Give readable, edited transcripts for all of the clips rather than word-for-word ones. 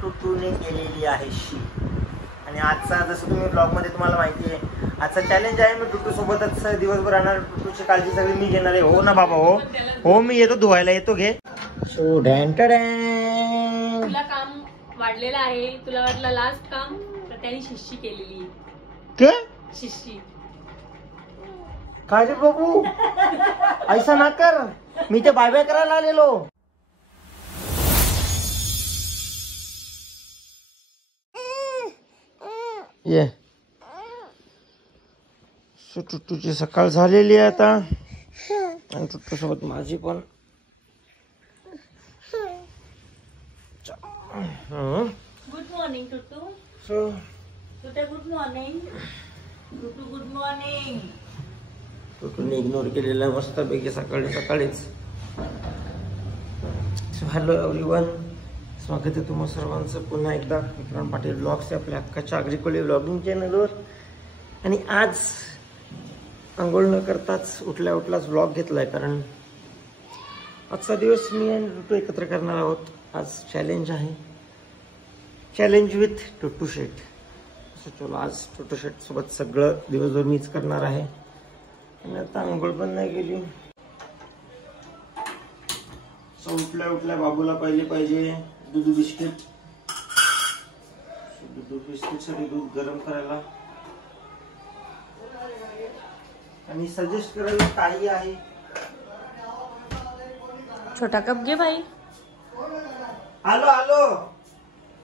टुटूने केलेली आहे शी. आणि आजचा जसं तुम्ही ब्लॉगमध्ये तुम्हाला माहिती आहे आजचा चॅलेंज आहे. मी टुटू सोबतच दिवसभर राहणार. टुटूची काळजी सगळी मी घेणार आहे. हो ना बाबा? हो हो मी येतो धुवायला येतो. घे. सो तुला काम वाढलेलं आहे. तुला वाटलं लास्ट काम तर त्यांनी शिष्टी केलेली. के शिष्टी काय रे बाबू ऐसा ना कर. मी ते बाय बाय करायला आलेलो. ये टुट्टूची सकाळ झालेली आहे आता. आणि टुट्टू सोबत माझी पण. Good morning Tuttu. Good morning Tuttu. Good morning. टुट्टूने इग्नोर केलेला मस्तपैकी सकाळीच. हॅलो एव्हरीवन, स्वागत आहे तुम्हा सर्वांचं पुन्हा एकदा विक्रांत पाटील ब्लॉग्स आपल्या हक्काच्या आगरी ब्लॉगिंग चॅनलवर. आणि आज आंघोळ न करताच उठल्याच ब्लॉग घेतलाय, कारण आजचा दिवस मी आणि टुट्टू एकत्र करणार आहोत. आज चॅलेंज आहे, चॅलेंज विथ टुट्टू शेट. असं चलो आज टुट्टू शेट सोबत सगळं दिवसभर मीच करणार आहे. आणि आता आंघोळ पण नाही केली. उठल्या बाबूला पाहिजे दूध बिस्किट. साठी दूध गरम करायला आणि सजेस्ट करायला काही आहे. छोटा कप घे भाई. आलो.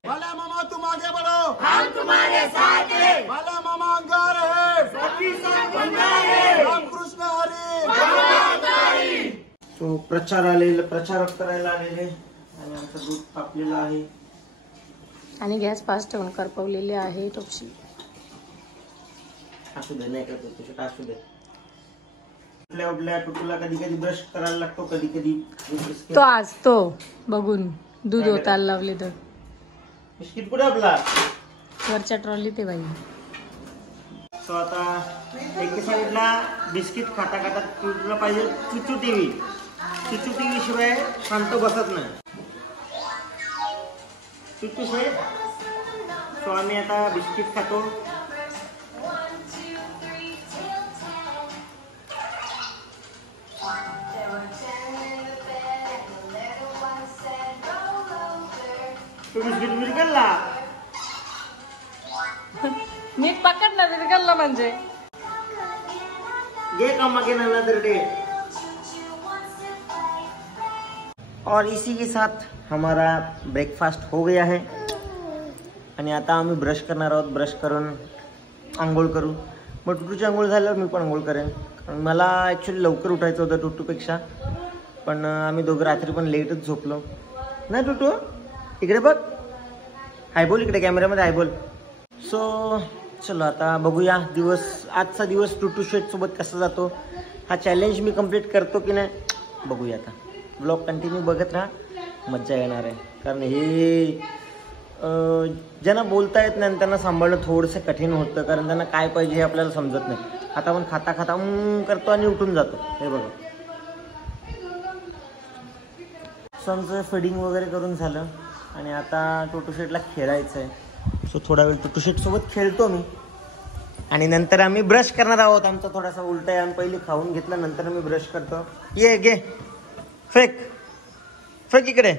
भला मामा तुम आगे बढ़ो, हम तुम्हारे साथ हैं. भला मामा अंगार है, रामकृष्ण हरी. तो प्रचारक करायला आलेले. आणि आमचं दूध तापलेलं आहे आणि गॅस फास्ट ठेवून करपवलेली आहे टोपशी. असू दे, नाही करतो तुझ्या असू दे. उठल्या टुटूला कधी ब्रश करायला लागतो, कधी तो आज तो बघून दूध ओतायला लावले तर. बिस्किट कुठे आपला? वरच्या ट्रॉली ते बाई. तो आता एके साईडला बिस्किट खाता टुटूला पाहिजे चुचू टीव्ही शिवाय शांत बसत नाही चुचू शेट. तो आम्ही आता बिस्किट खातो. तो बिस्किट विरगळला. नीट पकड ना, विरगळला म्हणजे. ये कामा के नजर डे. और इसी के साथ हमारा ब्रेकफास्ट हो गया है. आणि आता आम्ही ब्रश करणार आहोत. ब्रश करून आंघोळ करू. मग टुटूची आंघोळ झाल्यावर मी पण आंघोळ करेन, कारण मला ॲक्च्युली लवकर उठायचं होतं टुटूपेक्षा. पण आम्ही दोघं रात्री पण लेटच झोपलो ना. टुटू इकडे बघ, हाय बोल इकडे कॅमेऱ्यामध्ये, हाय बोल. सो चलो आता बघूया आजचा दिवस टुटू शेट सोबत कसा जातो. हा चॅलेंज मी कंप्लीट करतो की नाही बघूया. आता ब्लॉग कंटिन्यू बघत राहा, मज्जा येणार आहे. कारण हे ज्यांना बोलता येत नाही त्यांना सांभाळणं थोडंसं कठीण होतं, कारण त्यांना काय पाहिजे हे आपल्याला समजत नाही. आता आपण खाता करतो आणि उठून जातो. हे बघा. सो आमचं फिडिंग वगैरे करून झालं आणि आता टुटू शेटला खेळायचं आहे. सो थोडा वेळ टुटू शेट सोबत खेळतो मी आणि नंतर आम्ही ब्रश करणार आहोत. आमचा थोडासा उलटा आहे, आम्ही पहिले खाऊन घेतलं नंतर मी ब्रश करतो. ये घे, फेक इकडे.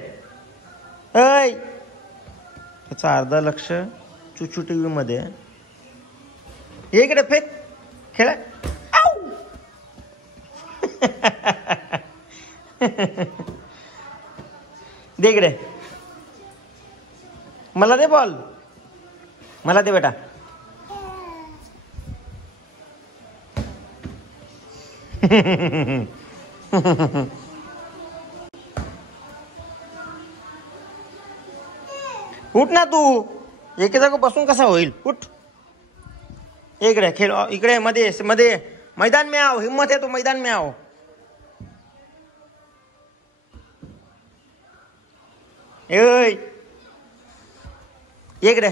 ऐ त्याचं अर्धा लक्ष चुचू टीव्ही मध्ये. ये इकडे, फेक खेळा. दे इकडे, मला दे बॉल, मला दे बेटा. उठ ना तू, एके जागा बसून कसा होईल. उठ इकडे खेळ, इकडे मध्ये मैदान में आओ. हिम्मत है तो मैदान में आओ. इकडे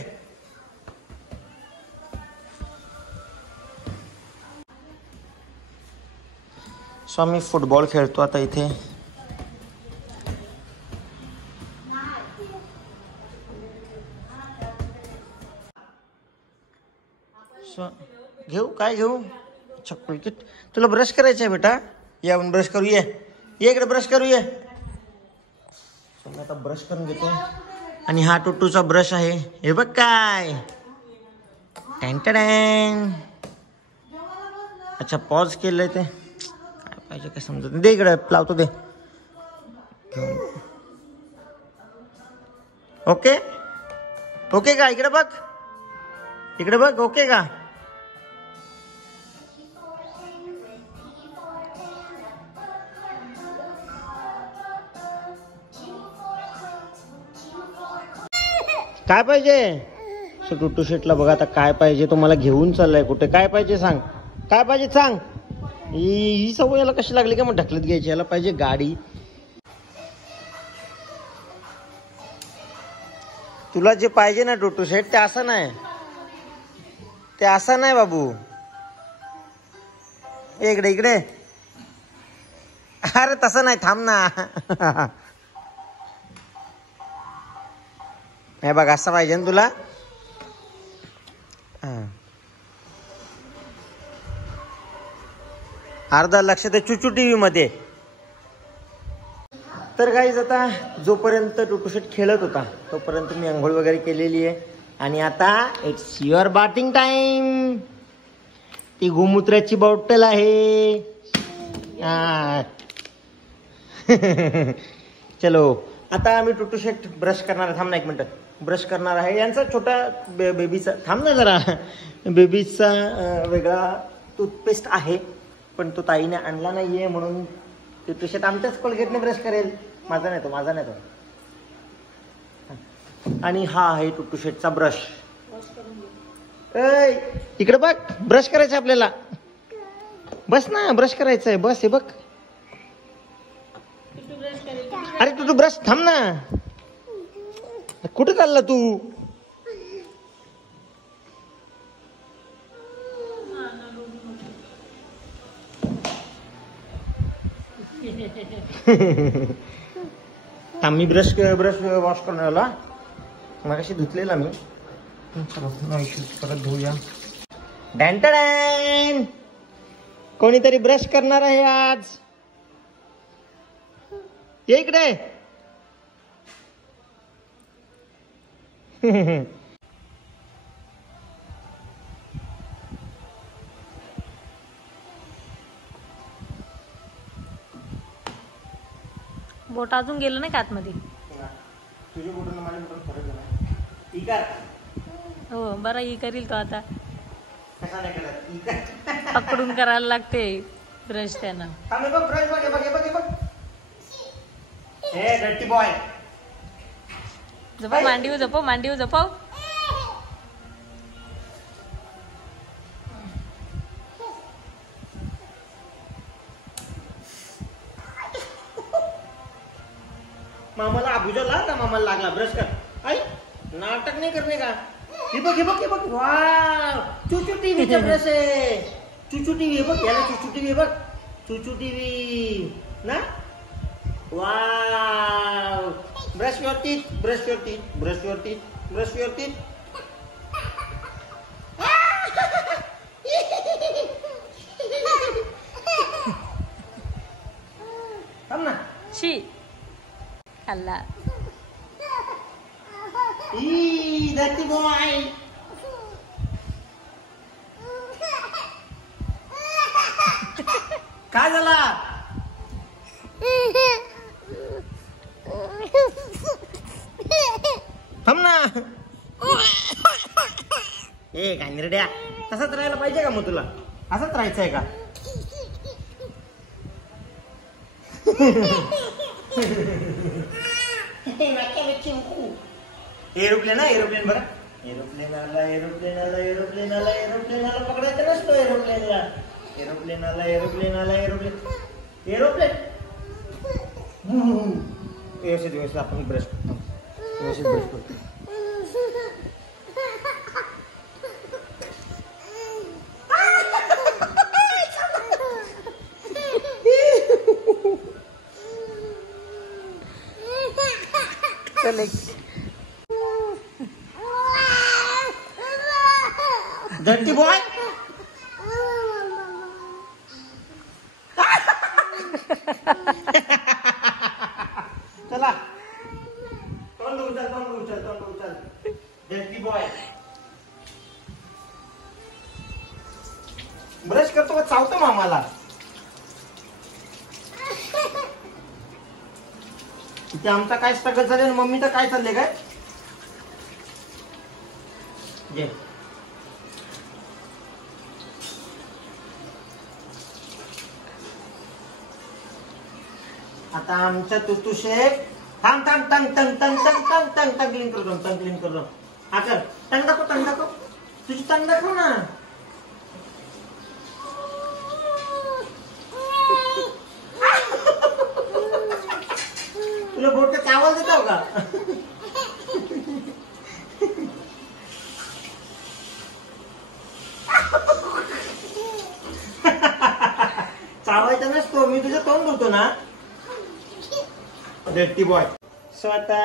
सो आम्ही फुटबॉल खेळतो आता इथे. घेऊ काय घेऊ? अच्छा कोलगेट. तुला ब्रश करायचं आहे बेटा? ये आपण ब्रश करू. ये इकडे ब्रश करू. ये मी आता ब्रश करून घेतो. आणि हा टुट्टूचा ब्रश आहे. हे बघ काय. टँटडॅन. अच्छा पॉज केलंय ते. काय पाहिजे काय समजत नाही. दे इकडे लावतो दे. ओके ओके का? इकडे बघ. इकडे बघ. ओके का? काय पाहिजे? टुट्टू शेटला बघा आता काय पाहिजे. तुम्हाला घेऊन चाललाय कुठे? काय पाहिजे सांग. काय पाहिजे सांग. ही सवय याला कशी लागली का मग ढकलत घ्यायची. याला पाहिजे गाडी. तुला जे पाहिजे ना टुट्टू शेट ते असं नाही. ते असं नाही बाबू. इकडे इकडे. अरे तसं नाही. थांब ना. हे बघ असं पाहिजे ना तुला. अर्धा लक्ष ते चुचू टीव्ही मध्ये. तर गाईज आता जोपर्यंत टुट्टू शेट खेळत होता तोपर्यंत मी आंघोळ वगैरे केलेली आहे. आणि आता इट्स युअर बाथिंग टाइम. ती गोमूत्राची बॉटल आहे. चलो आता आम्ही टुट्टू शेट ब्रश करणार आहे. थांब ना एक मिनिट. ब्रश करणार आहे. यांचा छोटा बेबीचा. थांब ना जरा. बेबीचा वेगळा टूथपेस्ट आहे पण तो ताईने आणला नाहीये म्हणून टुट्टू शेट आमच्याच कोलगेटने ब्रश करेल. माझा नाही तो. माझा नाही तो. आणि हा आहे टुट्टू शेटचा ब्रश. इकडे बघ. ब्रश करायचं आपल्याला. बस ना. ब्रश करायचंय. बस हे बघ. अरे तू ब्रश. थांब ना. कुठे चालला तू? मी ब्रश वॉश करून आला. मगाशी धुतलेला मी. परत धुऊया. डॅन्टडॅन. कोणीतरी ब्रश करणार आहे आज. ये इकडे. बोट अजून गेलं नाही का आतमध्ये? तुझ्या बोटाला माझ्या बोटाला फरक आहे. ठीक आहे. हो बरं ही करील तो आता. कसा नाही करत. पकडून करायला लागते ब्रश त्यानं. थांब बघ. ब्रश बघ. बघ बघ बघ. हे डर्टी बॉय. जपव मांडीवर. जपव मांडीवर. जपव. मामाला अबुजा लागला. मामाला लागला. ब्रश कर. आई नाटक नाही करणे का? हे बघ. हे बघ. हे बघ. वाव. चुचू टीव्हीचा ब्रश आहे. चुचू टीव्ही. बघ याला चुचू टीव्ही. बघ चुचू टीव्ही ना. Wow. Brush your teeth. Brush your teeth. Brush your teeth. Brush your teeth. थांब ना. शी खाल्ला. Dirty boy. काय झाला? थांब ना. ए गांगरड्या. तसंच राहायला पाहिजे का मग तुला? असंच राहायचंय का? एरोप्लेन. एरोप्लेन बघा. एरोप्लेन आला. एरोप्लेन आला. एरोप्लेन आला. एरोप्लेन आला. पकडायचं नसतो एरोप्लेनला. एरोप्लेन आला. एरोप्लेन आला. एरोप्लेन. एरोप्लेन. व्यवस्थित व्यवस्थित आपण ब्रश करतो. व्यवस्थित ब्रश करतो. Dirty boy. चला तोंड उचल. Dirty boy. ब्रश करतो का चावतो मामाला? इथे आमचा काय स्ट्रगल झाले, मम्मीचं काय चाललंय काय? जे आता आमच्या तुतू शेख थांब टंग क्लीन करतो. हा कर, टंग दाखव तुझी टंग दाखव ना. तुला बोट आवाज देतो का? चावायचा नसतो, मी तुझं तोंड धुतो ना. Dirty boy. सो आता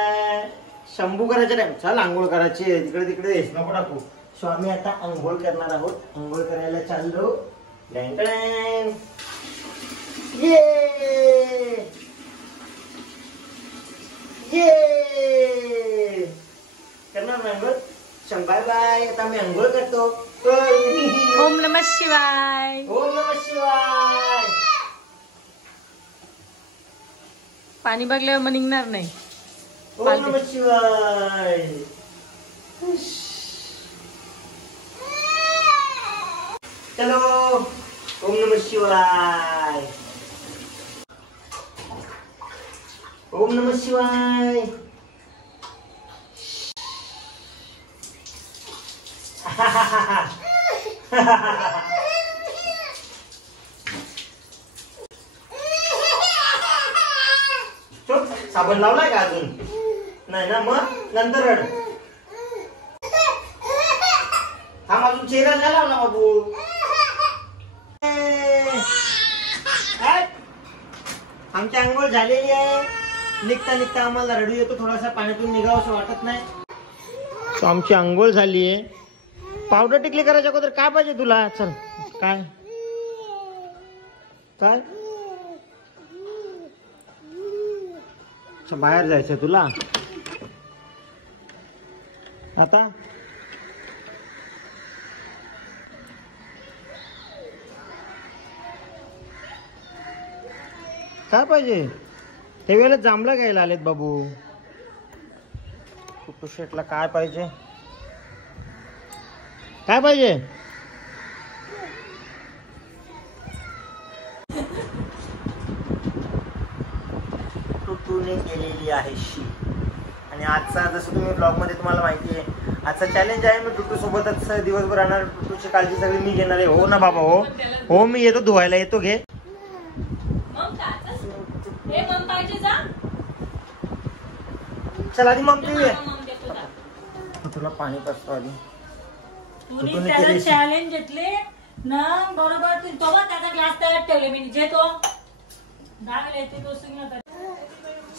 शंभू करायच्या टाइम, चल आंघोळ करायची. तिकडे नको टाकू. सो आम्ही आता आंघोळ करणार आहोत. आंघोळ करायला चाललो. करणार ना आंघोळ. Bye bye. आता मी आंघोळ करतो. ओम नमः शिवाय. ओम नमः शिवाय. पाणी बघल्यावर मग निघणार नाही. ओम नमः शिवाय. चलो ओम नमः शिवाय. ओम नमः शिवाय. साबण लावलाय का अजून? नाही ना, मग नंतर रड. थांब, अजून चेहरा नाही लावला बाबू. आमची आंघोळ झालेली आहे. निघता आम्हाला रडू येतो. थोडासा पाण्यातून निघावं असं वाटत नाही. तो आमची आंघोळ झाली आहे. पावडर टिकली करायच्या अगोदर काय पाहिजे तुला? चल काय बाहेर जायचं तुला आता? काय पाहिजे? ते वेळेला जांभळं घ्यायला आलेत बाबू. कुटू शेटला काय पाहिजे? काय पाहिजे? टुटूने केलेली आहे शी. आणि आजचा, जसं तुम्ही ब्लॉग मध्ये तुम्हाला माहिती आहे, आजचा चॅलेंज आहे. मी टुटू सोबतच दिवसभर राहणार. टुटूची काळजी सगळी मी घेणार आहे. हो ना बाबा? हो मी येतो, धुवायला येतो. घे चल आधी मग तुला पाणी पाजतो आधी. चॅलेंज घेतले ना बरोबर. तो त्याचा ग्लास तयार ठेवले मी. जे तो दागले ते तो सिग्नल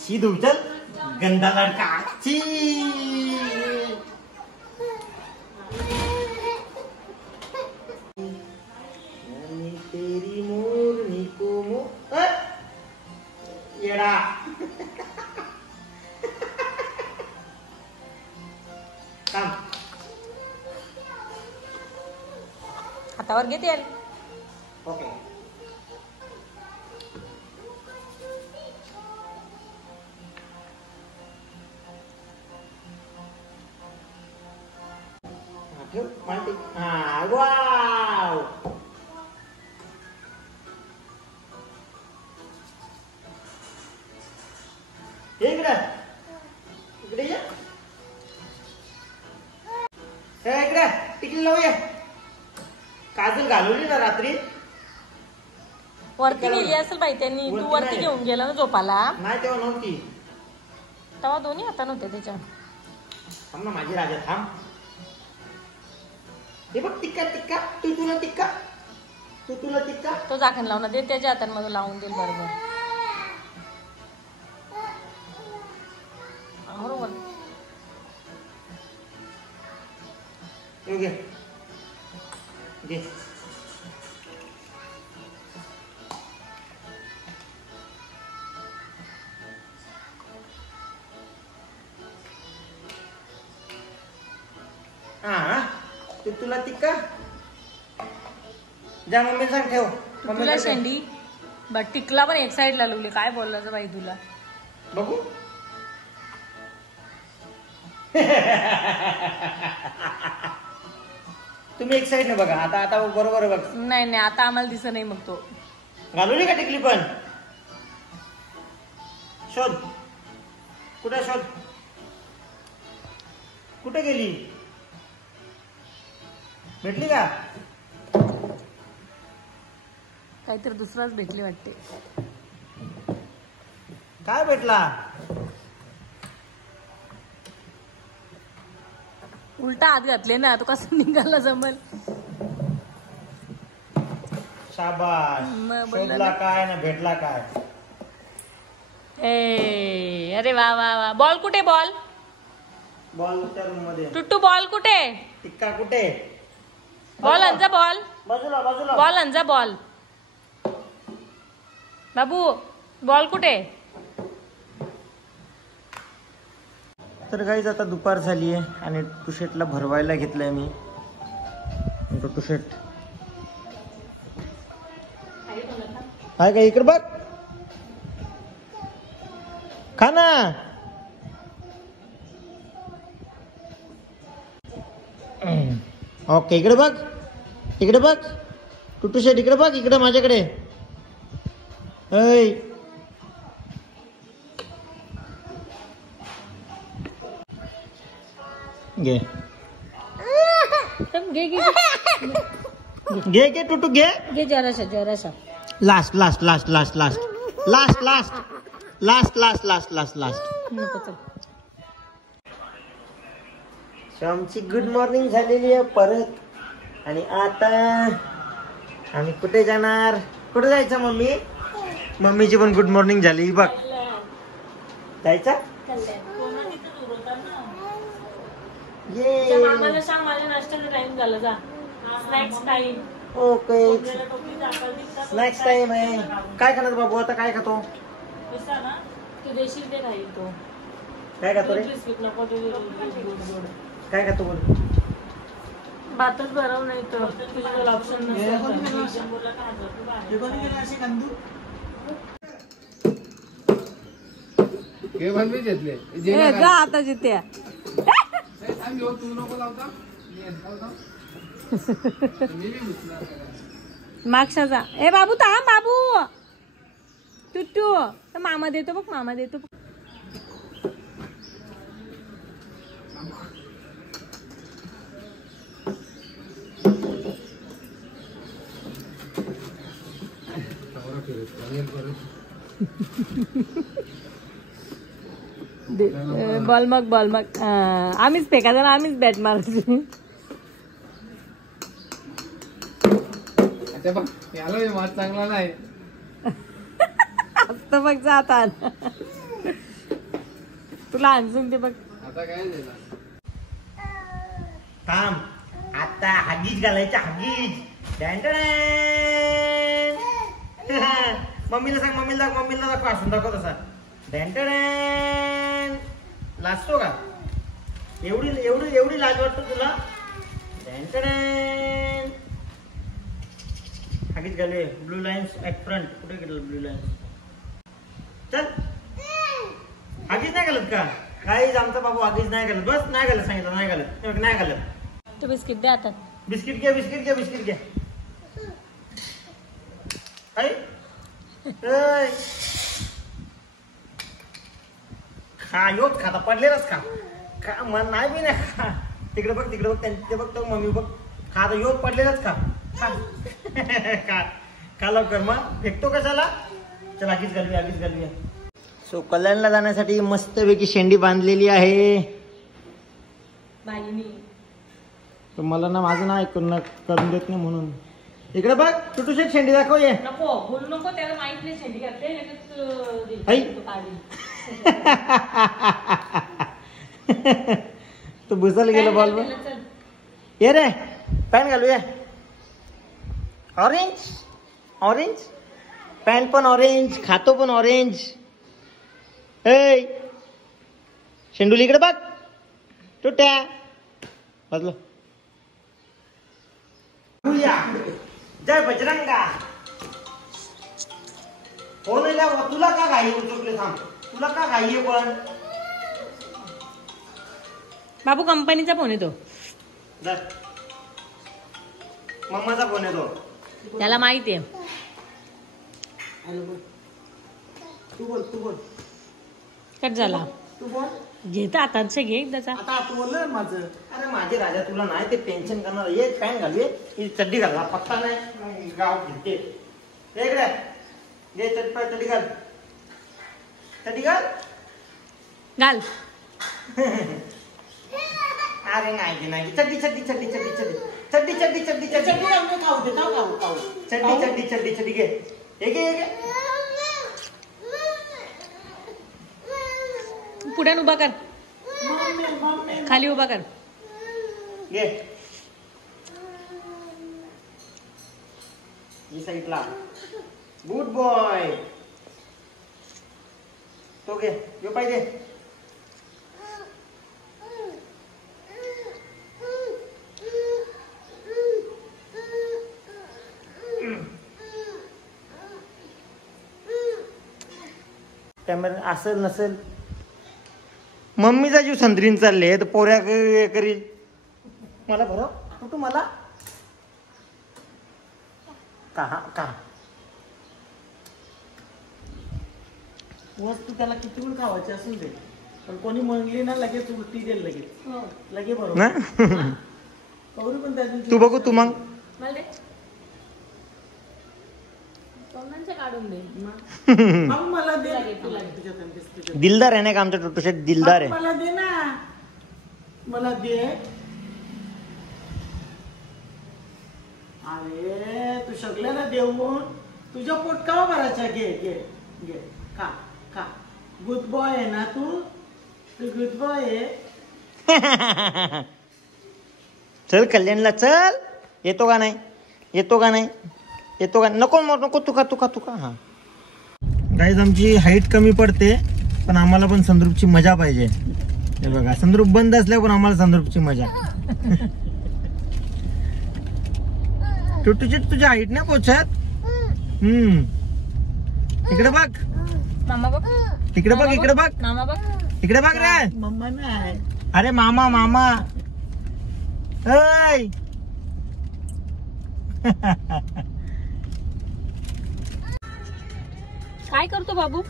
शी धुचल गंदा लडका. ची तेरी मोरनी को मो येडा. हातावर घे तेल. ओके. वाव. इकडे ये. इकडे टिकली लावूया. काजल घालवली ना रात्री. वरती गेली असेल बाई त्यांनी. तू वरती घेऊन गेला ना झोपाला. नाही तेव्हा नव्हती. तेव्हा दोन्ही हाता नव्हते त्याच्या. थांब ना माझी राजा, थांब. हे बघ टिक्का. तू तुला टिक्का. तो झाकण लावून दे. त्याच्या हातांमध्ये लावून देईल बरोबर. बरोबर. घे. हा तू तुला तिक्का जा मम्मी सांग ठेव. तुला शेंडी बट टिकला पण एक साइडला लावली. काय बोललास बाई तुला? बघू. तुम्ही एक साइड ने बघा. आता आता बरोबर बघ. नाही नाही आता आम्हाला दिसत नाही मग तो. घालवली का टिकली पण? शोध कुठे शोध. कुठे गेली? भेटली का? काहीतरी दुसराच भेटली वाटते. काय भेटला? उलटा हात घातले ना तो कसं निघाला जमल. शाबास. मग बोलला शोधला ना. काय ना भेटला काय? ए अरे वा वा वा. बॉल कुठे? बॉल बॉल त्या रूम मध्ये. टुट्टू बॉल कुठे? टिक्का कुठे? बॉल अंजा बॉल. बाजूला बाजूला. बॉल अंजा बॉल. बाबू बॉल कुठे? तर गाईज आता दुपार झाली आहे आणि टुशेटला भरवायला घेतलंय मी. तो टुशेट आहे का? इकडे बघ. खा ना. ओके इकडे बघ. इकडे बघ. टुशेट इकडे बघ. इकडे माझ्याकडे. ऐ घे घे घे घे घे टुटू घे. घे जरासा जरासा. Last last last last last last last last last last last last. नको चल. आमची गुड मॉर्निंग झालेली आहे परत. आणि आता आम्ही कुठे जाणार? कुठे जायचं मम्मी? मम्मीची पण गुड मॉर्निंग झाली बघ. जायचं ये. मामाला सांग माझ्या नाश्त्याचा टाइम झाला. जा snacks time. Okay snacks time आहे. काय खाणार बाबू आता? काय खातो? ना तू देशील ते खाईल तो. काय खातो रे? नको काय खातो बोल? भातच भरव नाही तर तुझ्याकडे ऑप्शन नसेल. आता जिथे मागशाचा. ए बाबू थांब बाबू. टुट्टू मामा देतो बघ. मामा देतो बघ. बॉल मग आम्हीच फेकायचा ना. आम्हीच बॅट मारायची. चांगला नाही. असत बघ जाता. तुला आणसून ते बघ. आता काय झालं? थांब आता हगीज घालायचं. हगीज. मम्मीला सांग. मम्मीला दाखव. मम्मीला दाखव. असून दाखव तसा. लाजतो का? एवढी एवढी एवढी लाज वाटतो तुला? हगीज घालूया. Blue lines at front. कुठे गेलं ब्लू लाईन्स? चल. हगीज नाही घालत का? काहीच आमचा बाबू हगीज नाही घालत. बस नाही घालत. सांगितलं नाही घालत. नाही घालत. तू बिस्किट दे आता. बिस्किट घे. बिस्किट घे. बिस्किट घे. खा. योच खाता. पडलेलाच खा. मन नाही बी नाही खा. तिकडे बघ. तिकडे बघ. ते बघ तो मम्मी बघ. खा तर योच पडलेलाच खा. खा लवकर. मग फेकतो कशाला? चल आगीच घालूया. सो कल्याणला जाण्यासाठी मस्तपैकी शेंडी बांधलेली आहे. बाईनी तर मला ना माझं ना ऐकून करून देत नाही म्हणून. इकडे बघ. टुटूशेट शेंडी दाखव. ये नको बोलू नको. त्याला माहित नाही शेंडी घातले. तू भुसायला गेला बॉल. ये रे पॅन घालूया. ऑरेंज ऑरेंज, पॅन्ट पण ऑरेंज, खातो पण ऑरेंज. ए शेंडुली इकडे बघ, तुट्या बदलो. जय बजरंगा. हो नाही तुला का घाई चुकले, थांब, तुला का घाई आहे पण. बाबू कंपनीचा फोन येतो, मम्माचा फोन येतो. त्याला माहिती आहे. तू बोल, तू बोल, कट झाला. तू बोल. घेता आताचे घे एकदाचा. आता तू बोललं माझं. अरे माझे राजा तुला नाही ते टेन्शन करणार. ये पॅन्ट घालवे, ही चड्डी घालला, पत्ता नाही गाव घेते. इकडे घे चड्डी घाल, चड्डी घाल घाल. अरे नाही नाही, चड्डी चड्डी चड्डी चड्डी चड्डी चड्डी चड्डी चड्डी चड्डी खाऊ दे, खाऊ खाऊ चड्डी चड्डी चड्डी चड्डी घे. हे घे, हे घे. पुढे उभा कर, खाली उभा कर. घे ही साईडला. Good boy. तो घे, यो पाहिजे. कॅमेरा असेल नसेल, मम्मीचा जीव संत्रीन चालले तर पोऱ्या करील. मला भरव कुठं, मला का वस्तू त्याला किती वेळ खावायची असून दे, पण कोणी म्हणली ना लगेच उलटी देईल, लगेच लगे बरोबर. पण त्या दिवशी तू बघू, तू मग काढून दे. मला दे. दिलदार आहे ना का आमच्या टोटोशेट, दिलदार आहे. मला दे ना, मला दे. अरे तू सगळ्याला देऊन तुझ्या पोट का भरायचा. घे घे घे, खा खा. गुड बॉय आहे ना तू गुड बॉय आहे. चल कल्याणला चल. येतो का नाही, येतो का नाही, येतो का. नको नको, तुका तुका तुका. हा गाईज आमची हाईट कमी पडते, पण आम्हाला पण संद्रूपची मजा पाहिजे. हे बघा, संद्रूप बंद असल्यावर पण आम्हाला संद्रूपची मजा. टुटूची तुझ्या हाईट नाही पोचत. इकडे बघ, मामा बघ, इकडे बघ, इकडे बघ, मामा बघ, इकडे बघ रे. मम्मा नाही. अरे मामा मामा. ऐ काय करतो बाबू.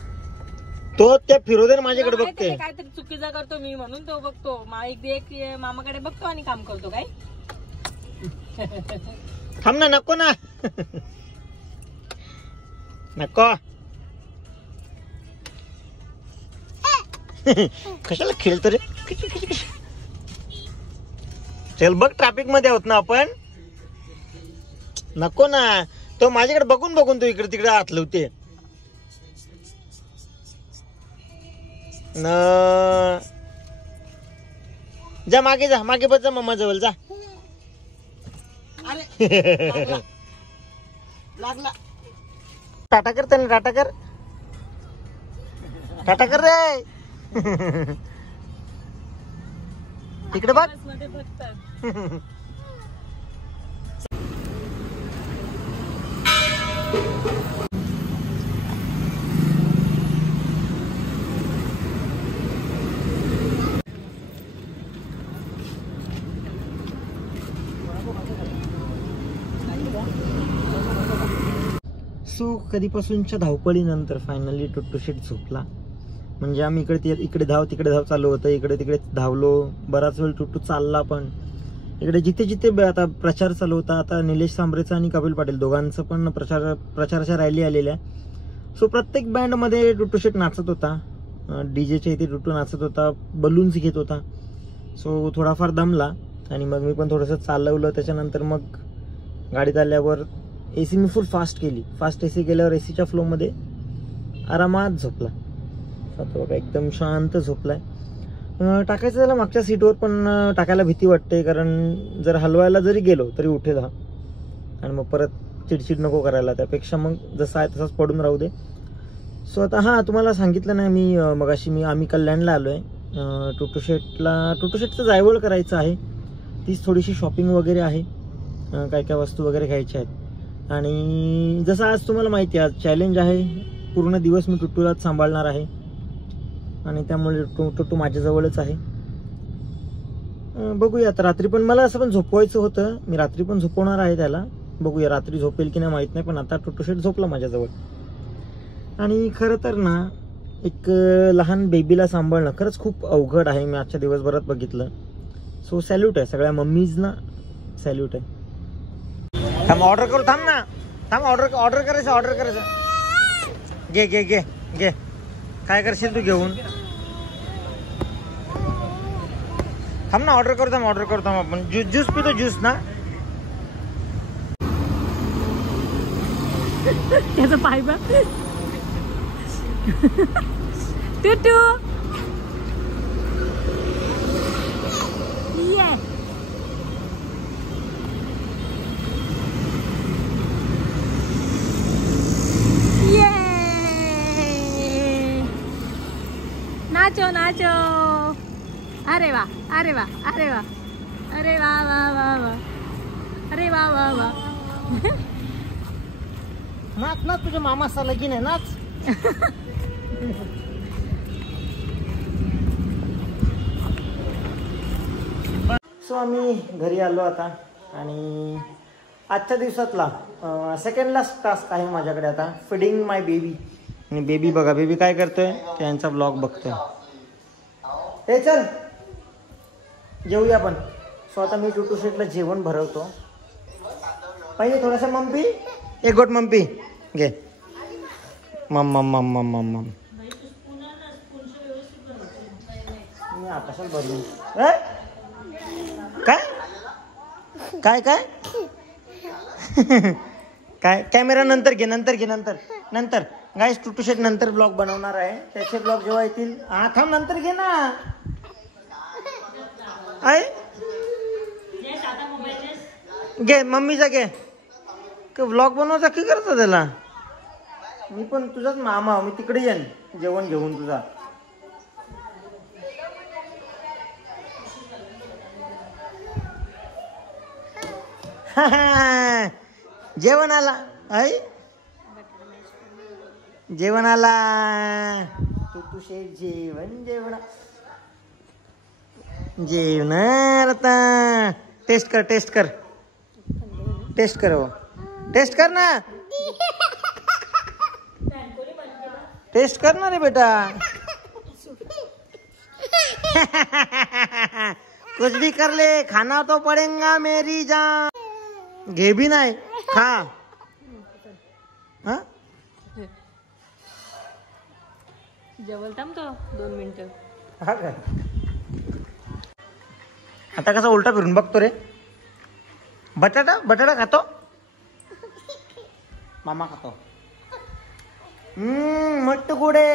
तो त्या फिरोदेन माझ्याकडे बघते. काहीतरी चुकीचा करतो मी, म्हणून तो बघतो. एक मामाकडे बघतो आणि काम करतो. काय थांब ना, नको ना. नको. कशाला खेळतो रे. चल बघ, ट्रॅफिक मध्ये आहोत ना आपण. नको ना, तो माझ्याकडे बघून बघून तो इकडे तिकडे हात लावते. जा मागे, जा मागे, बस जा मम्मा जवळ जा. अरे लागला. टाटा कर त्याने, टाटा कर, टाटा कर रे. इकडे बघ. सो कधीपासूनच्या धावपळीनंतर फायनली टुट्टुशेट झोपला. म्हणजे आम्ही इकडे धाव तिकडे धाव चालू होतं. इकडे तिकडे धावलो बराच वेळ. टुट्टू चालला पण. इकडे जिथे जिथे आता प्रचार चालू होता. आता निलेश सांबरेचा आणि कपिल पाटील दोघांचं पण प्रचाराच्या रॅली आलेल्या. सो प्रत्येक बँडमध्ये टुट्टुशेट नाचत होता. डीजेच्या इथे टुट्टू नाचत होता, बलून्स घेत होता. सो थोडाफार दमला आणि मग मी पण थोडंसं चालवलं. त्याच्यानंतर मग गाडीत आल्यावर AC मी फुल फास्ट केली. फास्ट AC केल्यावर ACच्या फ्लोमध्ये आरामात झोपला. आता बघा एकदम शांत झोपलाय. टाकायचं त्याला मागच्या सीटवर, पण टाकायला भीती वाटते, कारण जर हलवायला जरी गेलो तरी उठेल हा आणि मग परत चिडचिड नको करायला, त्यापेक्षा मग जसं आहे तसंच पडून राहू दे. सो आता हां, तुम्हाला सांगितलं नाही मी मगाशी आम्ही कल्याणला आलो आहे. टुटूशेटचं जायवळ करायचं आहे. तीच थोडीशी शॉपिंग वगैरे आहे, काय काय वस्तू वगैरे घ्यायच्या आहेत. आणि जसं आज तुम्हाला माहिती आहे, आज चॅलेंज आहे. पूर्ण दिवस मी टुटूलाच सांभाळणार आहे आणि त्यामुळे टुटू माझ्याजवळच आहे. बघूया आता रात्री, पण मला असं पण झोपवायचं होतं. मी रात्री पण झोपवणार आहे त्याला. बघूया रात्री झोपेल की नाही माहीत नाही, पण आता टुटूशेट झोपला माझ्याजवळ. आणि खरं तर ना, एक लहान बेबीला सांभाळणं खरंच खूप अवघड आहे. मी आजच्या दिवसभरात बघितलं. सो सॅल्यूट आहे सगळ्या मम्मीजना, सॅल्यूट आहे. थांब ऑर्डर करू, थांब ना, थांब. ऑर्डर करायचं. घे घे घे घे, काय करशील तू घेऊन? थांब ना, ऑर्डर करू थांब आपण. ज्यूस पितो, ज्यूस ना. त्याचं पाय बघ. टुटू ये. Nacho nacho. अरे वा, अरे वा, अरे वा, अरे वा वा वा वा, अरे वा वा वा. नाच ना, तुझ्या मामाचा लगीन आहे, नाच. सो आम्ही घरी आलो आता आणि आजच्या दिवसातला सेकंड लास्ट टास्क आहे माझ्याकडे आता, फिडिंग माय बेबी. आणि बेबी बघा, बेबी काय करतोय, त्यांचा ब्लॉग बघतोय. हे चल जेवूया आपण. सो आता मी टुटूशेटला जेवण भरवतो. पहिले थोडासा मम्पी, एक गोट मम्पी घे. मम मम मम मम मम मम. मी आकाशात भरली. काय काय काय काय? कॅमेरा नंतर घे, नंतर गाईस. टुटूशेट नंतर ब्लॉग बनवणार आहे. त्याचे ब्लॉग जेव्हा येतील, हा थांब, नंतर घे ना. आहे घे, मम्मीचा घे. ब्लॉग बनवायचा की करता त्याला? मी पण तुझाच मामा, मी तिकडे येईन जेवण घेऊन तुझा. जेवण आला, आई जेवण आला. टुटूशेट जेवण आता. टेस्ट कर हो, टेस्ट कर ना, टेस्ट कर ना रे बेटा. कुछ भी कर ले, खाना तो पड़ेगा मेरी जान. घे भी नाही, खा. हा जेवल थांबतो 2 मिनिटं. हा काय, आता कसा उलटा फिरून बघतो रे. बटाटा खातो, मामा खातो. मट्ट गुडे.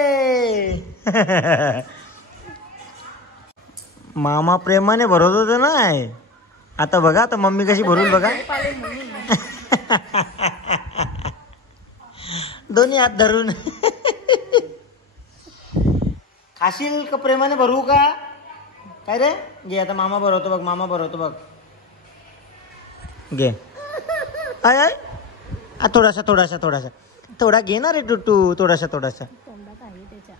मामा प्रेमाने भरवत होते ना. आता बघा, आता मम्मी कशी भरून बघा. दोन्ही हात धरून. खाशील का प्रेमाने भरवू का? काय रे, घे आता. मामा भरवतो बघ. घे. आय थोडा घे ना रे टुटू. थोडासा. तोंडात आहे त्याच्या.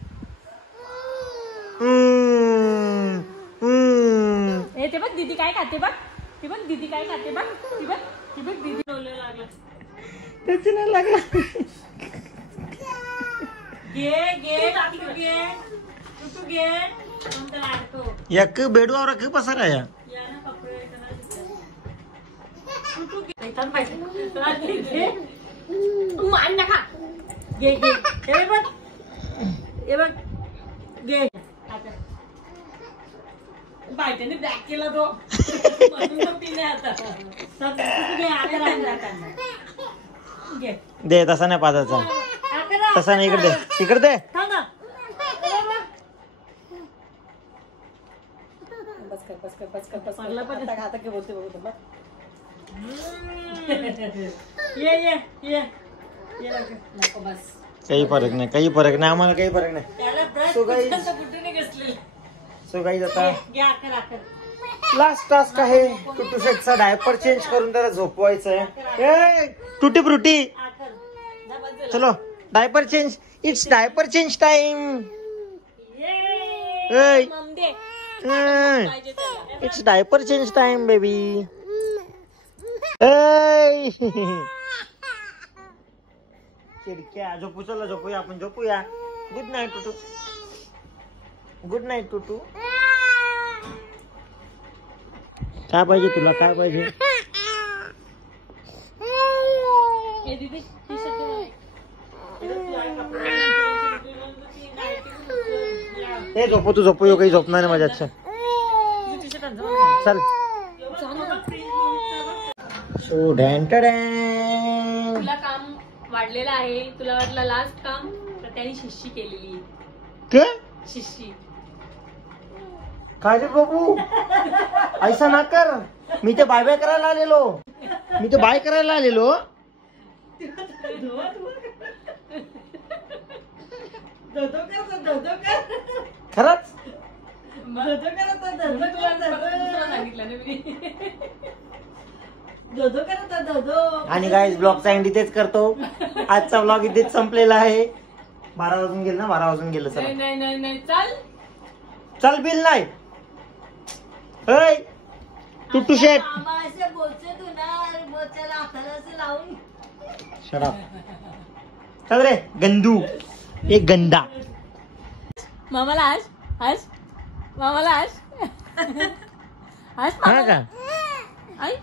ते बघ दीदी काय खाते बघ. ती बघ दीदी काय खाते बघ. ती बघ दीदी बोलायला लागला. त्याची नाही लागला. घे. एक बेडवर रख पसारा या. मान नका. घे बघ. बायच्याने बॅक केला तो. दे, तसा नाही पाजायचा. तसा नाही, इकडे दे. ये ये ये ये लवकर. नको बस. काही फरक नाही, काही फरक नाही, आम्हाला काही फरक नाही. त्याला ब्रश So guys- कुठे घसलेलं. सो गाईज आता घ्या आकर आकर. लास्ट टास्क आहे टुटू शेटचा डायपर चेंज करून त्याला झोपवायचं आहे. टुटी फ्रुटी आकर. जा बाजूला. चलो diaper change. It's diaper change time. ये. मम दे. पाहिजे त्याला. It's diaper change time baby. चिडक्या झोपू, चला झोपूया, आपण झोपूया. Good night Tutu. Good night Tutu. काय पाहिजे तुला, काय पाहिजे? हे दीदी टी-शर्ट घाल. हे झोपू, तू झोपू, काही झोपणार नाही माझ्याच्या. टी-शर्ट आण जा. चल. सो डॅन तुला काम वाढलेलं आहे. तुला वाटलं लास्ट काम तर त्यांनी शिष्टी केलेली. के शिष्टी. काय रे बाबू, ऐसा ना कर. मी ते बाय बाय करायला आलेलो. मी ते बाय करायला आलेलो. खरंच आणि गाईज ब्लॉगचा एंड इथेच करतो. आजचा ब्लॉग इथेच संपलेला आहे. 12 वाजून गेलं ना, 12 वाजून गेलं. चला नाही चल. चल बिल नाही. होय टुटू शेट. शराब. चल रे गंदू, एक गंदा. मामाला आज मामाला आज हा का? आई